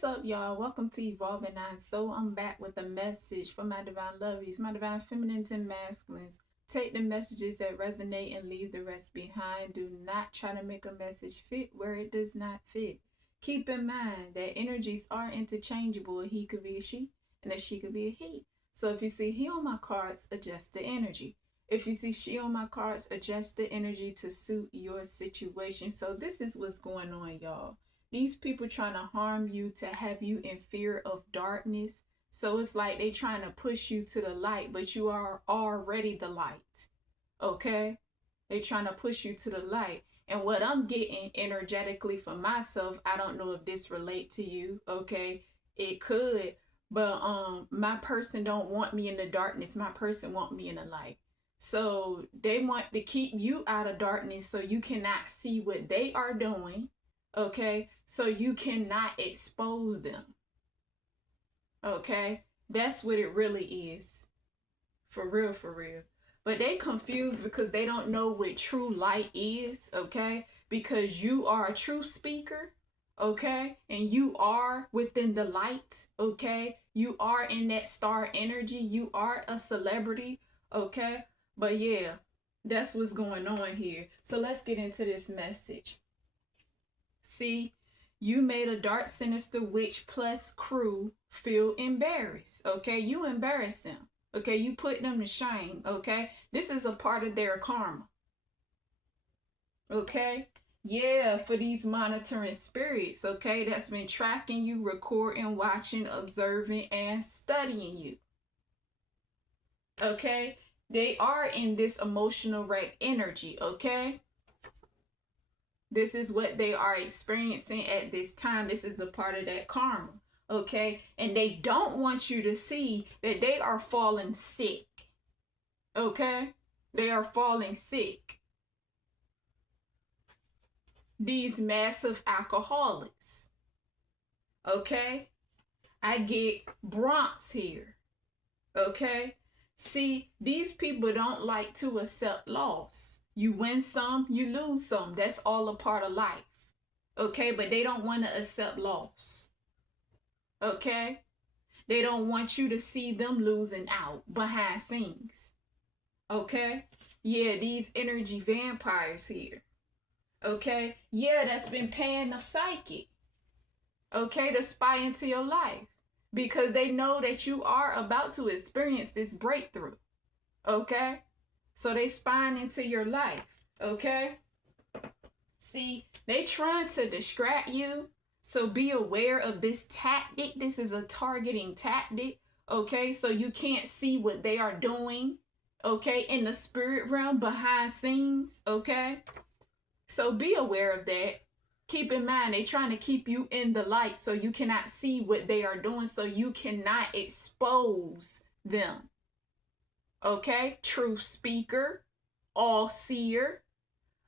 What's up, y'all? Welcome to Evolving Nine. So I'm back with a message for my divine lovies, my divine feminines and masculines. Take the messages that resonate and leave the rest behind. Do not try to make a message fit where it does not fit. Keep in mind that energies are interchangeable. A he could be a she and a she could be a he. So if you see he on my cards, adjust the energy. If you see she on my cards, adjust the energy to suit your situation. So this is what's going on, y'all. These people trying to harm you, to have you in fear of darkness. So it's like they trying to push you to the light, but you are already the light. Okay? They trying to push you to the light. And what I'm getting energetically for myself, I don't know if this relate to you, okay? It could, but my person don't want me in the darkness. My person want me in the light. So they want to keep you out of darkness so you cannot see what they are doing. Okay, so you cannot expose them. Okay, that's what it really is. For real, for real. But they confused because they don't know what true light is. Okay, because you are a true speaker. Okay, and you are within the light. Okay, you are in that star energy. You are a celebrity. Okay, but yeah, that's what's going on here. So let's get into this message. See, you made a dark, sinister witch plus crew feel embarrassed. Okay, you embarrassed them. Okay, you put them to shame. Okay, this is a part of their karma. Okay, yeah, for these monitoring spirits. Okay, that's been tracking you, recording, watching, observing, and studying you. Okay, they are in this emotional wreck energy. Okay. This is what they are experiencing at this time. This is a part of that karma, okay? And they don't want you to see that they are falling sick, okay? They are falling sick. These massive alcoholics, okay? I get Bronx here, okay? See, these people don't like to accept loss. You win some, you lose some. That's all a part of life. Okay, but they don't want to accept loss. Okay? They don't want you to see them losing out behind scenes. Okay? Yeah, these energy vampires here. Okay? Yeah, that's been paying the psychic. Okay, to spy into your life. Because they know that you are about to experience this breakthrough. Okay? So they spying into your life, okay? See, they trying to distract you. So be aware of this tactic. This is a targeting tactic, okay? So you can't see what they are doing, okay? In the spirit realm, behind scenes, okay? So be aware of that. Keep in mind, they're trying to keep you in the light so you cannot see what they are doing, so you cannot expose them. Okay, truth speaker, all seer.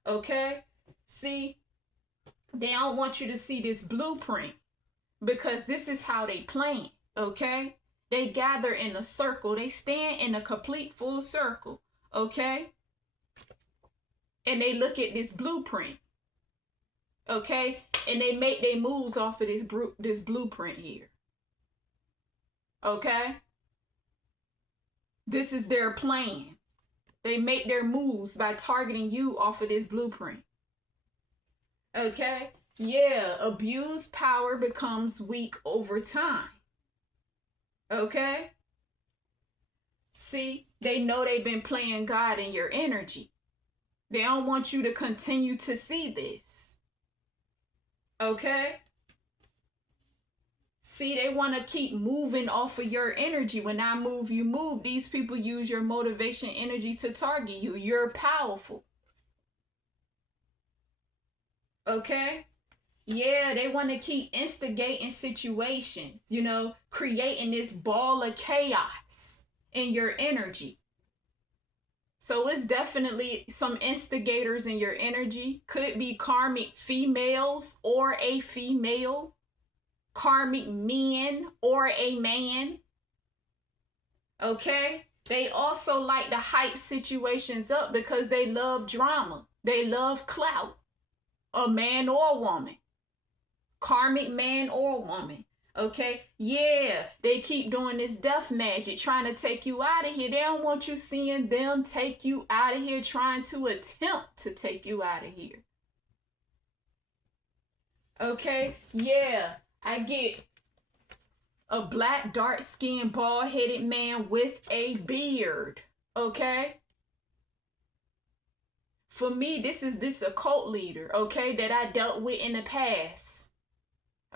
Okay, see, they don't want you to see this blueprint because this is how they plan. Okay, they gather in a circle, they stand in a complete full circle. Okay, and they look at this blueprint. Okay, and they make their moves off of this blueprint here. Okay, this is their plan. They make their moves by targeting you off of this blueprint. Okay? Yeah, abused power becomes weak over time. Okay? See, they know they've been playing God in your energy. They don't want you to continue to see this. Okay? See, they want to keep moving off of your energy. When I move, you move. These people use your motivation energy to target you. You're powerful. Okay? Yeah, they want to keep instigating situations, creating this ball of chaos in your energy. So it's definitely some instigators in your energy. Could be karmic females or a female. Karmic men or a man. Okay? They also like to hype situations up because they love drama. They love clout. A man or a woman. Karmic man or woman. Okay, yeah, they keep doing this death magic, trying to take you out of here. They don't want you seeing them take you out of here, trying to attempt to take you out of here. Okay, yeah, I get a black, dark-skinned, bald-headed man with a beard. Okay, for me, this occult leader. Okay, that I dealt with in the past.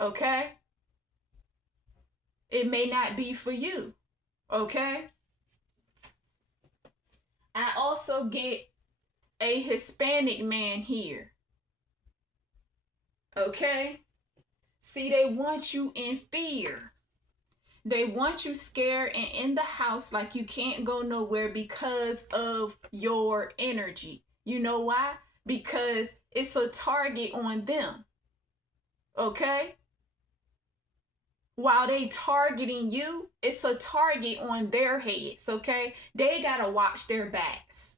Okay. It may not be for you. Okay? I also get a Hispanic man here. Okay? See, they want you in fear. They want you scared and in the house like you can't go nowhere because of your energy. You know why? Because it's a target on them. Okay? While they targeting you, it's a target on their heads, okay? They gotta watch their backs,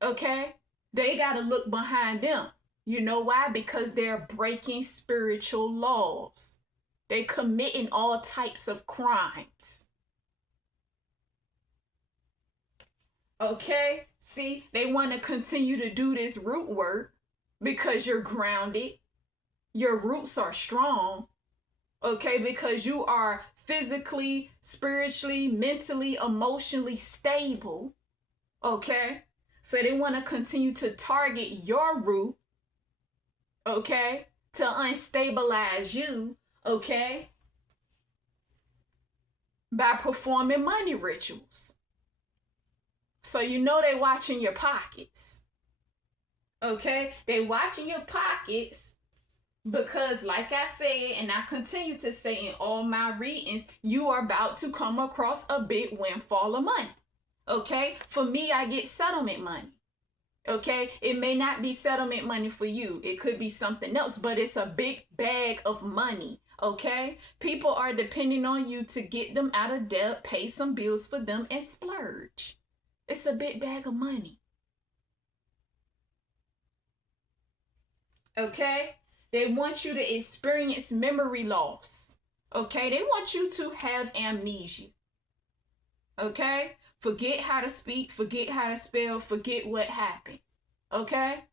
okay? They gotta look behind them. You know why? Because they're breaking spiritual laws. They committing all types of crimes. Okay? See, they want to continue to do this root work because you're grounded. Your roots are strong. Okay, because you are physically, spiritually, mentally, emotionally stable. Okay, so they want to continue to target your root. Okay, to unstabilize you. Okay, by performing money rituals. So you know they watching your pockets. Okay, they watching your pockets. Because like I said, and I continue to say in all my readings, you are about to come across a big windfall of money. Okay? For me, I get settlement money. Okay? It may not be settlement money for you. It could be something else, but it's a big bag of money. Okay? People are depending on you to get them out of debt, pay some bills for them, and splurge. It's a big bag of money. Okay? They want you to experience memory loss. Okay? They want you to have amnesia. Okay? Forget how to speak, forget how to spell, forget what happened. Okay?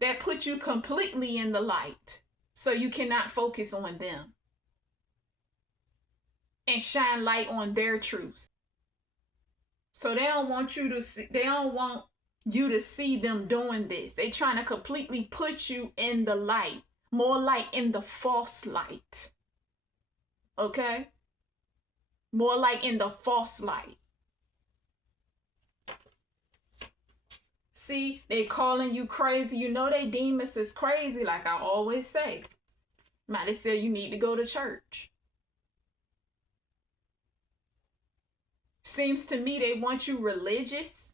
That puts you completely in the light. So you cannot focus on them. And shine light on their truths. So they don't want you to see, they don't want you to see them doing this. They trying to completely put you in the light, more like in the false light. Okay? More like in the false light. See, they calling you crazy. You know they deem us as crazy, like I always say. Might have said you need to go to church. Seems to me they want you religious.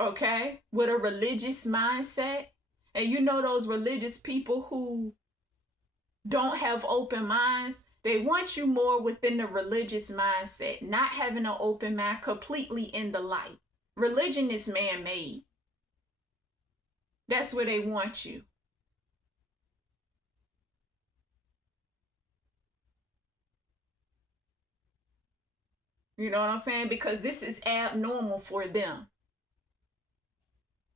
Okay, with a religious mindset. And you know those religious people who don't have open minds, they want you more within the religious mindset, not having an open mind, completely in the light. Religion is man-made. That's where they want you. You know what I'm saying? Because this is abnormal for them.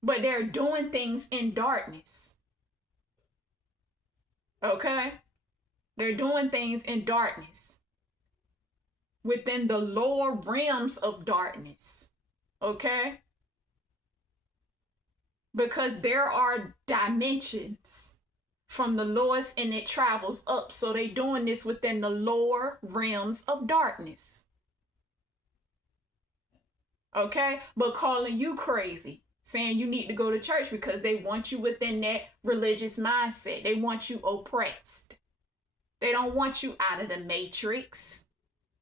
But they're doing things in darkness. Okay? They're doing things in darkness. Within the lower realms of darkness. Okay? Because there are dimensions from the lowest and it travels up. So they're doing this within the lower realms of darkness. Okay? But calling you crazy. Saying you need to go to church because they want you within that religious mindset. They want you oppressed. They don't want you out of the matrix.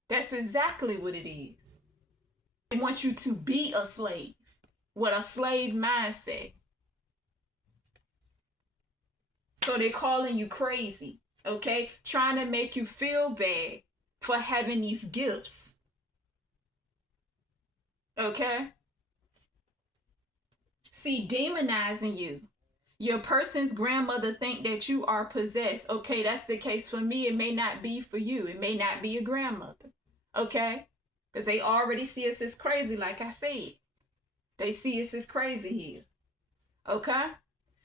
That's exactly what it is. They want you to be a slave with a slave mindset. So they're calling you crazy, okay? Trying to make you feel bad for having these gifts. Okay? See, demonizing you. Your person's grandmother think that you are possessed. Okay, that's the case for me. It may not be for you. It may not be a grandmother. Okay? Because they already see us as crazy, like I said. They see us as crazy here. Okay?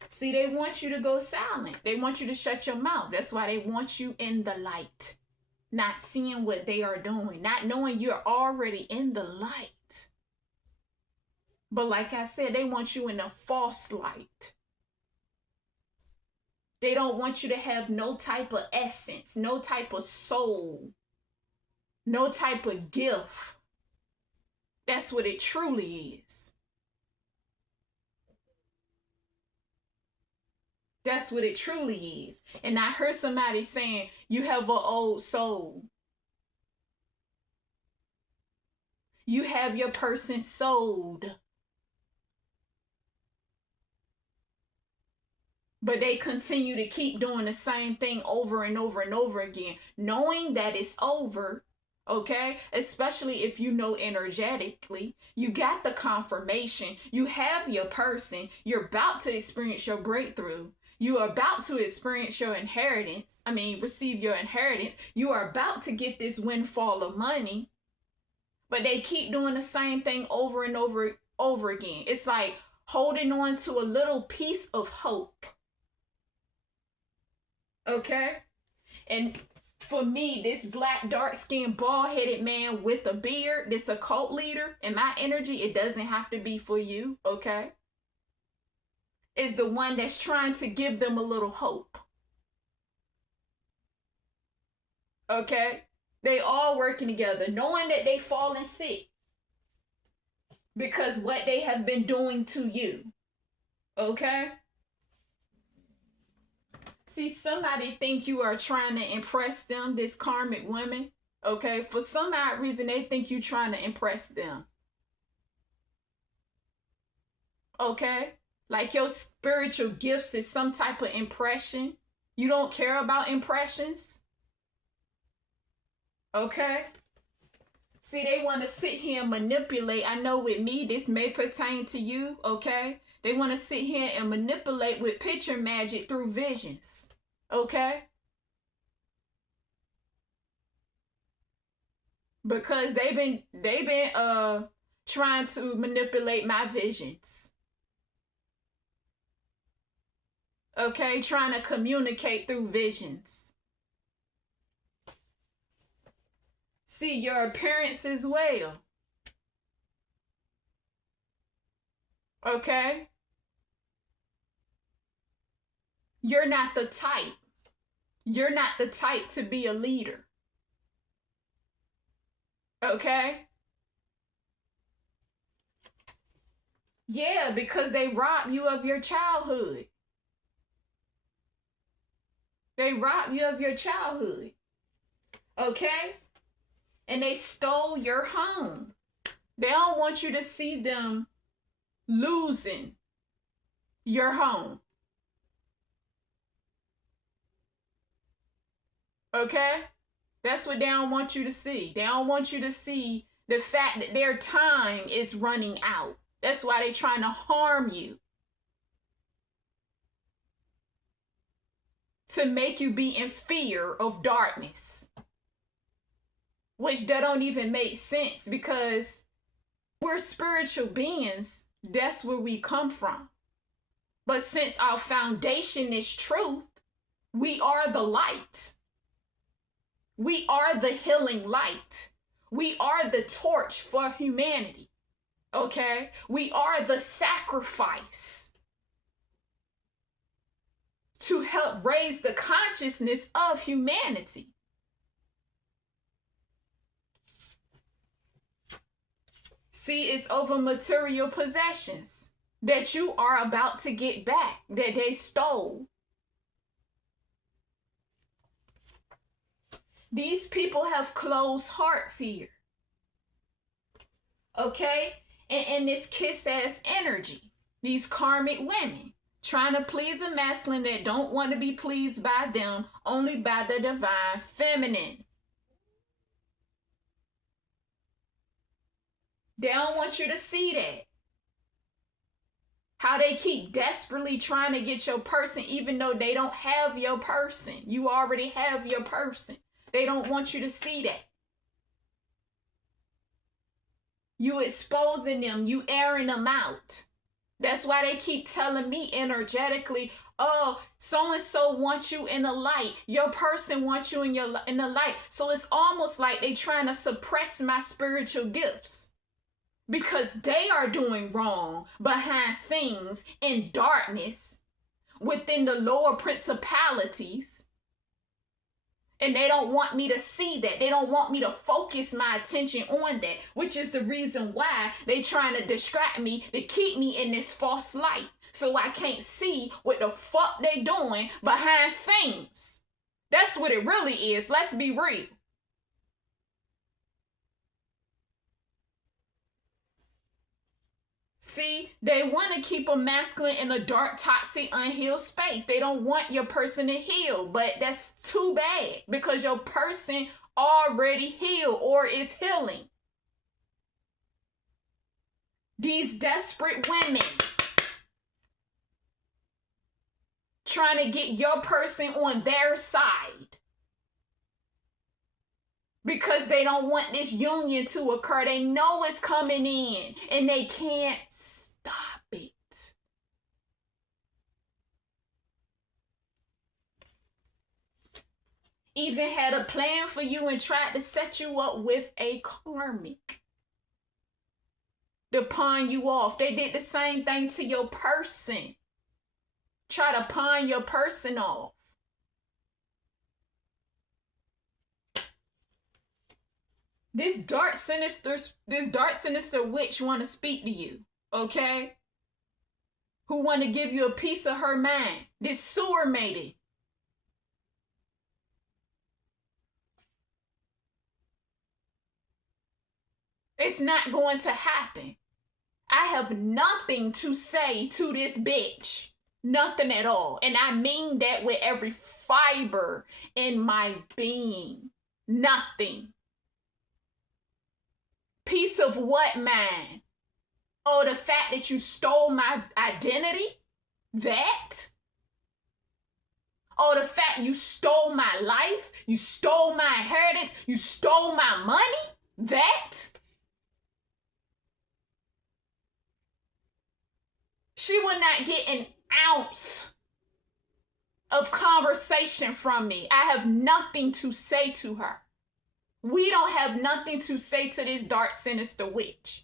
See, they want you to go silent. They want you to shut your mouth. That's why they want you in the light. Not seeing what they are doing. Not knowing you're already in the light. But like I said, they want you in a false light. They don't want you to have no type of essence, no type of soul, no type of gift. That's what it truly is. That's what it truly is. And I heard somebody saying, you have an old soul. You have your person sold. But they continue to keep doing the same thing over and over and over again, knowing that it's over, okay? Especially if you know energetically, you got the confirmation, you have your person, you're about to experience your breakthrough, you are about to experience your inheritance, receive your inheritance, you are about to get this windfall of money, but they keep doing the same thing over and over again. It's like holding on to a little piece of hope. Okay? And for me, this black, dark-skinned, bald-headed man with a beard, this occult leader, in my energy, it doesn't have to be for you, okay? Is the one that's trying to give them a little hope. Okay? They all working together, knowing that they falling sick. Because what they have been doing to you. Okay? See, somebody think you are trying to impress them, this karmic woman. Okay? For some odd reason, they think you trying to impress them. Okay? Like your spiritual gifts is some type of impression. You don't care about impressions. Okay? See, they want to sit here and manipulate. I know with me, this may pertain to you, okay? They want to sit here and manipulate with picture magic through visions, okay? Because they've been trying to manipulate my visions. Okay, trying to communicate through visions. See, your appearance as well. Okay? You're not the type. You're not the type to be a leader. Okay? Yeah, because they rob you of your childhood. They rob you of your childhood. Okay? And they stole your home. They don't want you to see them losing your home. Okay? That's what they don't want you to see. They don't want you to see the fact that their time is running out. That's why they're trying to harm you. To make you be in fear of darkness. Which that don't even make sense, because we're spiritual beings. That's where we come from. But since our foundation is truth, we are the light. We are the healing light. We are the torch for humanity. Okay? We are the sacrifice to help raise the consciousness of humanity. See, it's over material possessions that you are about to get back, that they stole. These people have closed hearts here. Okay? And this kiss-ass energy. These karmic women trying to please a masculine that don't want to be pleased by them, only by the divine feminine. They don't want you to see that. How they keep desperately trying to get your person even though they don't have your person. You already have your person. They don't want you to see that. You exposing them, you airing them out. That's why they keep telling me energetically, oh, so-and-so wants you in the light. Your person wants you in the light. So it's almost like they trying to suppress my spiritual gifts. Because they are doing wrong behind scenes in darkness within the lower principalities. And they don't want me to see that. They don't want me to focus my attention on that, which is the reason why they trying to distract me to keep me in this false light. So I can't see what the fuck they doing behind scenes. That's what it really is. Let's be real. See, they want to keep a masculine in a dark, toxic, unhealed space. They don't want your person to heal, but that's too bad because your person already healed or is healing. These desperate women trying to get your person on their side because they don't want this union to occur. They know it's coming in and they can't stop it. Even had a plan for you and tried to set you up with a karmic to pawn you off. They did the same thing to your person. Try to pawn your person off. This dark sinister witch want to speak to you, okay? Who want to give you a piece of her mind. This sewer maiden. It's not going to happen. I have nothing to say to this bitch. Nothing at all. And I mean that with every fiber in my being. Nothing. Piece of what, man? Oh, the fact that you stole my identity? That? Oh, the fact you stole my life? You stole my inheritance? You stole my money? That? She will not get an ounce of conversation from me. I have nothing to say to her. We don't have nothing to say to this dark, sinister witch.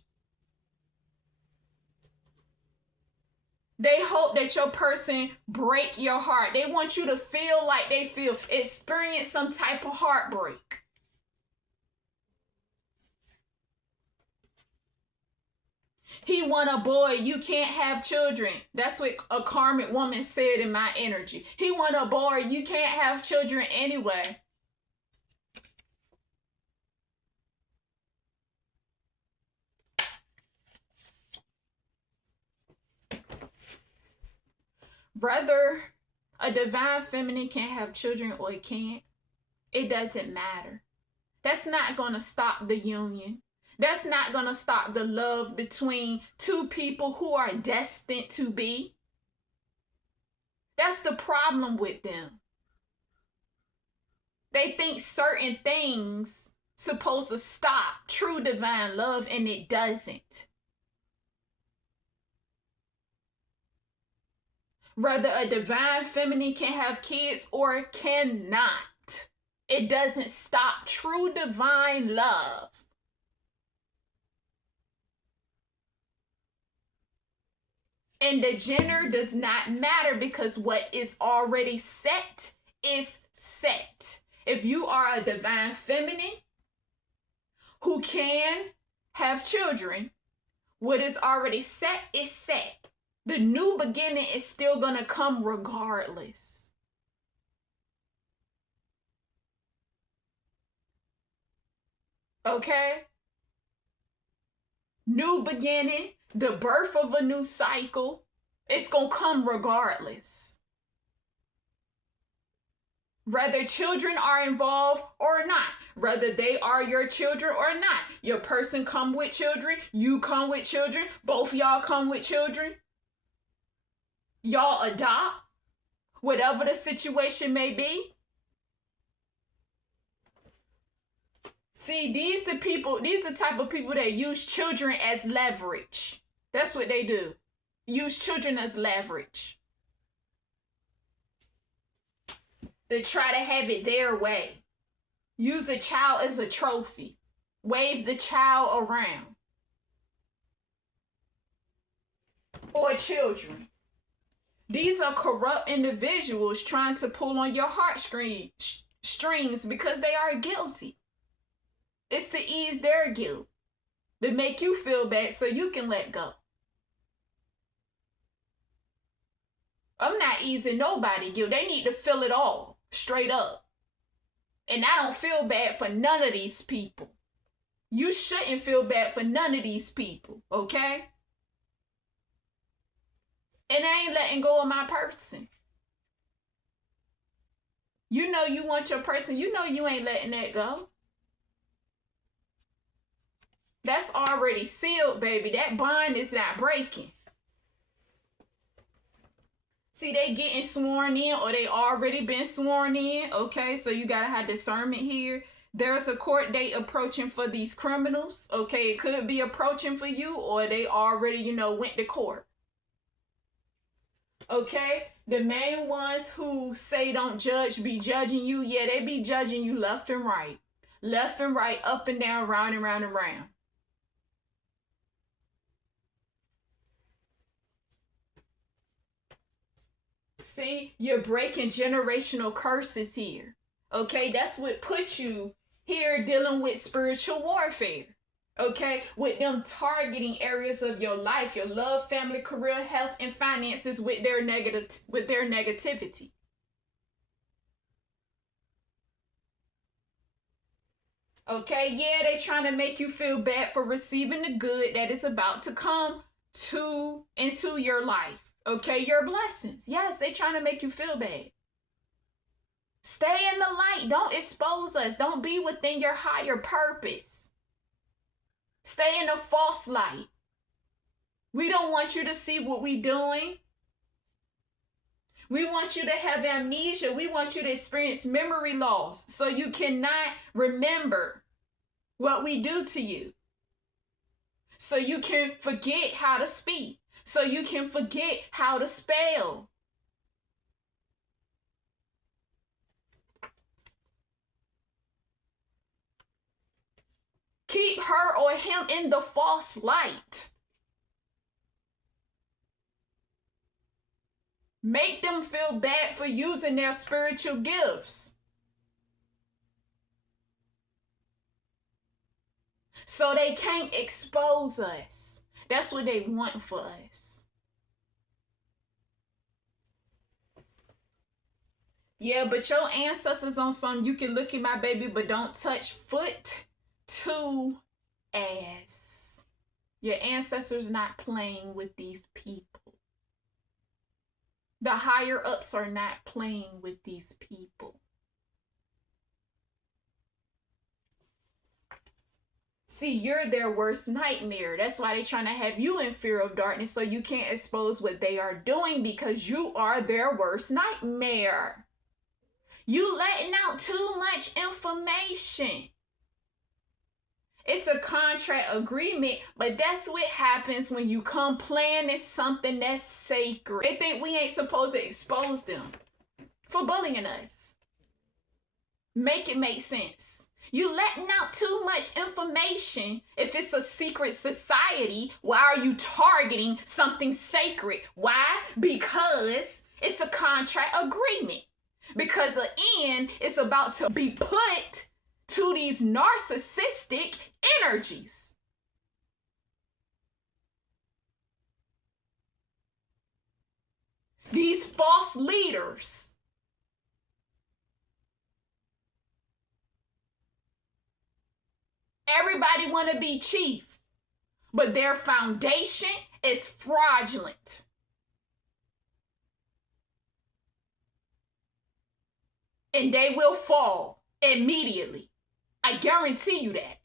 They hope that your person break your heart. They want you to feel like they feel, experience some type of heartbreak. He want a boy, you can't have children. That's what a karmic woman said in my energy. He want a boy, you can't have children anyway. Whether a divine feminine can have children or it can't, it doesn't matter. That's not going to stop the union. That's not going to stop the love between two people who are destined to be. That's the problem with them. They think certain things supposed to stop true divine love, and it doesn't. Whether a divine feminine can have kids or cannot, it doesn't stop true divine love. And the gender does not matter because what is already set is set. If you are a divine feminine who can have children, what is already set is set. The new beginning is still going to come regardless. Okay? New beginning, the birth of a new cycle, it's going to come regardless. Whether children are involved or not, whether they are your children or not, your person come with children, you come with children, both y'all come with children. y'all adopt, whatever the situation may be. See, these the type of people that use children as leverage. That's what they do. Use children as leverage. They try to have it their way. Use the child as a trophy. Wave the child around. Or children. These are corrupt individuals trying to pull on your strings because they are guilty. It's to ease their guilt, to make you feel bad so you can let go. I'm not easing nobody guilt. They need to feel it all, straight up. And I don't feel bad for none of these people. You shouldn't feel bad for none of these people, okay? And I ain't letting go of my person. You know you want your person. You know you ain't letting that go. That's already sealed, baby. That bond is not breaking. See, they getting sworn in or they already been sworn in. Okay, so you got to have discernment here. There's a court date approaching for these criminals. Okay, it could be approaching for you or they already, went to court. Okay, the main ones who say don't judge be judging you. Yeah, they be judging you left and right. Left and right, up and down, round and round and round. See, you're breaking generational curses here. Okay, that's what puts you here dealing with spiritual warfare. Okay, with them targeting areas of your life, your love, family, career, health, and finances with their negativity. Okay, yeah, they trying to make you feel bad for receiving the good that is about to come into your life. Okay, your blessings. Yes, they trying to make you feel bad. Stay in the light. Don't expose us. Don't be within your higher purpose. Stay in the false light. We don't want you to see what we're doing. We want you to have amnesia. We want you to experience memory loss so you cannot remember what we do to you. So you can forget how to speak. So you can forget how to spell. Keep her or him in the false light. Make them feel bad for using their spiritual gifts. So they can't expose us. That's what they want for us. Yeah, but your ancestors on something, you can look at my baby, but don't touch foot to ass. Your ancestors not playing with these people. The higher ups are not playing with these people. See, you're their worst nightmare. That's why they're trying to have you in fear of darkness so you can't expose what they are doing because you are their worst nightmare. You letting out too much information. It's a contract agreement, but that's what happens when you come playing at something that's sacred. They think we ain't supposed to expose them for bullying us. Make it make sense. You letting out too much information. If it's a secret society, why are you targeting something sacred? Why? Because it's a contract agreement. Because the end is about to be put to these narcissistic energies. These false leaders. Everybody want to be chief, but their foundation is fraudulent. And they will fall immediately. I guarantee you that.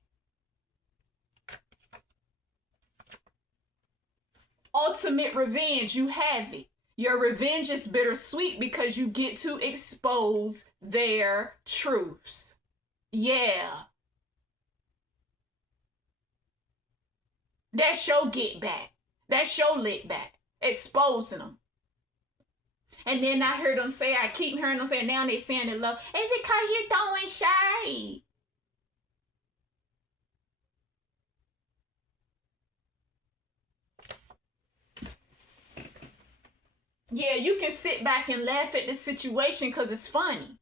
Ultimate revenge, you have it. Your revenge is bittersweet because you get to expose their truths. Yeah. That's your get back. That's your lit back. Exposing them. And then I heard them say, I keep hearing them say, now they saying it love. It's because you're throwing shade. Yeah, you can sit back and laugh at the situation because it's funny.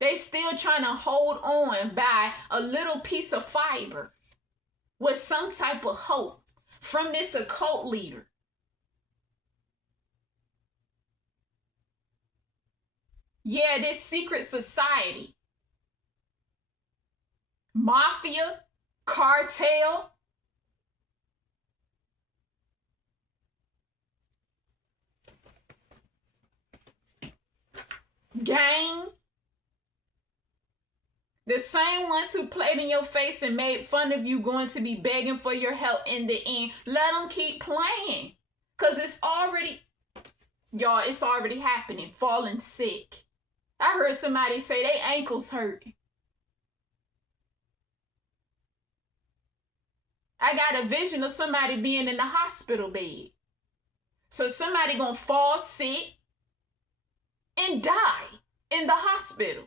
They still trying to hold on by a little piece of fiber with some type of hope from this occult leader. Yeah, this secret society, mafia, cartel, gang. The same ones who played in your face and made fun of you going to be begging for your help in the end. Let them keep playing. Because it's already, y'all, it's already happening. Falling sick. I heard somebody say they ankles hurting. I got a vision of somebody being in the hospital bed. So somebody gonna fall sick and die in the hospital.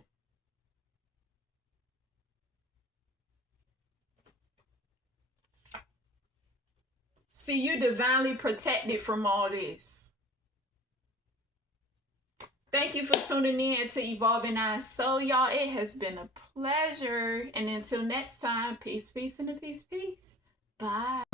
See, you divinely protected from all this. Thank you for tuning in to Evolving Our Soul, y'all. It has been a pleasure. And until next time, peace, peace, and a peace, peace. Bye.